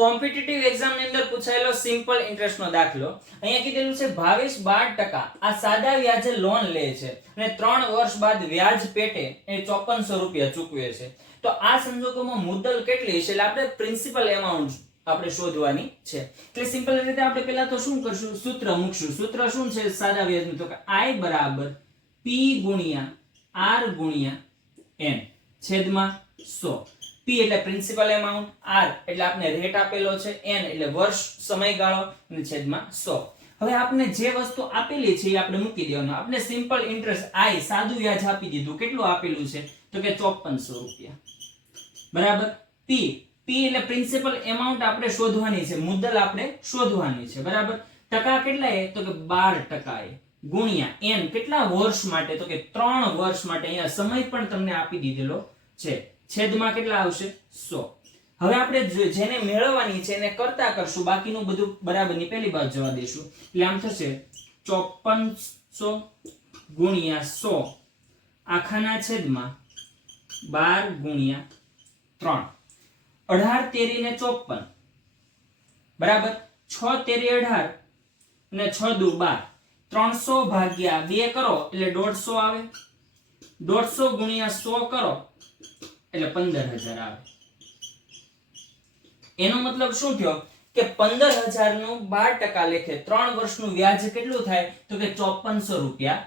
Competitive exam ની અંદર પૂછાયેલો simple interest નો દાખલો. અહીંયા કીધેલું છે ભાવેશ 12% આ સાદા વ્યાજે લોન લે છે અને 3 વર્ષ બાદ વ્યાજ પેટે એ 5400 રૂપિયા ચૂકવે છે. તો આ સંજોગોમાં મુદ્દલ કેટલી છે એટલે આપણે પ્રિન્સિપલ એમાઉન્ટ આપણે શોધવાની છે. એટલે સિમ્પલ રીતે આપણે પહેલા તો શું કરશું, સૂત્ર મૂકશું. સૂત્ર શું છે સાદા વ્યાજનું? તો કે I બરાબર P ગુણ્યા R ગુણ્યા N છેદમાં 100. P એટલે પ્રિન્સિપલ એમાઉન્ટ, R એટલે આપણે રેટ આપેલો છે, N એટલે વર્ષ સમયગાળો અને છેદમાં 100. હવે આપણે જે વસ્તુ આપેલી છે એ આપણે મૂકી દેવાનું. આપણે સિમ્પલ ઇન્ટરેસ્ટ I સાદું વ્યાજ આપી દીધું. કેટલું આપેલું છે? તો કે 5400 રૂપિયા બરાબર. P એટલે પ્રિન્સિપલ એમાઉન્ટ આપણે શોધવાની છે, મુદ્દલ આપણે શોધવાની છે બરાબર. ટકા કેટલા એ? તો કે 12% એ ગુણ્યા N કેટલા વર્ષ માટે? તો કે 3 વર્ષ માટે. અહીંયા સમય પણ તમને આપી દીધેલો છે. છેદમાં કેટલા આવશે? 100. હવે આપણે જેને મેળવવાની છે એને કરતા કરશું, બાકીનું બધું બરાબરની પહેલી બાજુ જવા દઈશું. એટલે આમ થશે 5400 ગુણ્યા 100 આખાના છેદમાં 12 ગુણ્યા 3. 18 તેરી ને 54 બરાબર. 6 તેરી 18 અને 6 દુ 12. 300 ભાગ્યા 2 કરો એટલે 150 આવે. 150 ગુણ્યા 100 કરો એટલે 15000 આવે. એનો મતલબ શું થયો કે 15000 નું 12% લેખે 3 વર્ષનું વ્યાજ કેટલું થાય? તો કે 5400 રૂપિયા